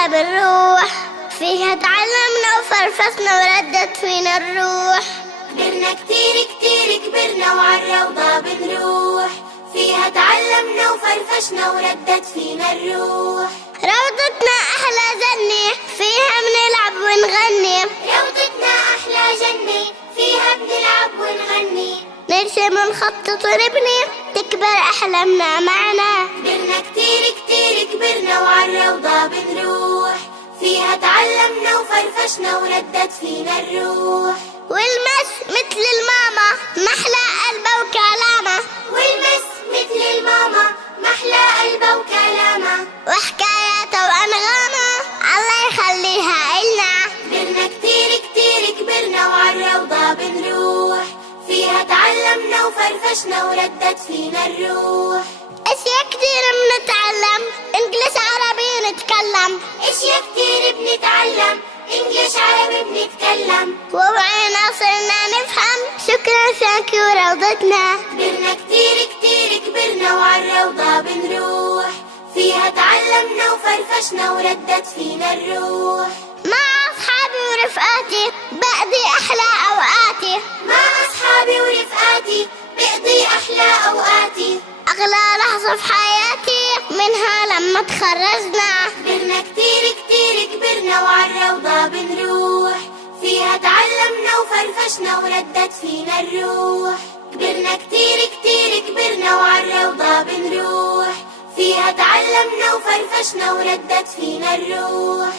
عالروضة بنروح، فيها تعلمنا وفرفشنا وردت فينا الروح. كبرنا كتير كتير كبرنا وعالروضة بنروح، فيها تعلمنا وفرفشنا وردت فينا الروح. روضتنا أحلى جنة فيها بنلعب ونغني، روضتنا أحلى جنة فيها بنلعب ونغني، نرسم ونخطط ونبني تكبر أحلامنا معنا. كبرنا كتير كتير كبرنا وعالروضة بنروح، فيها تعلمنا وفرفشنا وردت فينا الروح. والمس مثل الماما محلى قلبه وكلامه، والمس مثل الماما محلى قلبه وكلامه، وحكاياته وأنغامه الله يخليها إلنا. كبرنا كتير كتير كبرنا وعالروضة بنروح، فيها تعلمنا وفرفشنا وردت فينا الروح. أشياء كتير بنتعلم، إنجليش عربي نتكلم، اشياء كتير بنتعلم، انجليش عربي بنتكلم، ووعينا صرنا نفهم. شكرا ثانكيو روضتنا. كبرنا كتير كتير كبرنا وعالروضة بنروح، فيها تعلمنا وفرفشنا وردت فينا الروح. مع أصحابي ورفقاتي بقضي أحلى أوقاتي، مع أصحابي ورفقاتي بقضي أحلى أوقاتي، أغلى لحظة في حياتي منها لما تخرجنا. كبرنا كتير كتير كبرنا وعالروضة بنروح، فيها تعلمنا وفرفشنا وردت فينا الروح. كبرنا كتير كتير كبرنا وعالروضة بنروح، فيها تعلمنا وفرفشنا وردت فينا الروح.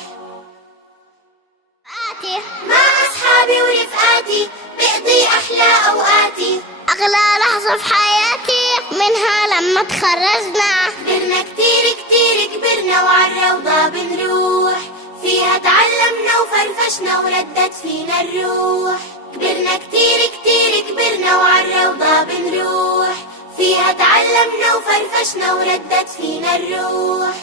مع أصحابي ورفقاتي بقضي أحلى أوقاتي، أغلى لحظة في حياتي منها لما تخرجنا. كبرنا كتير كتير كبرنا وعالروضة بنروح، فيها تعلمنا وفرفشنا وردت فينا الروح. كبرنا كتير كتير كبرنا وعالروضة بنروح، فيها تعلمنا وفرفشنا وردت فينا الروح.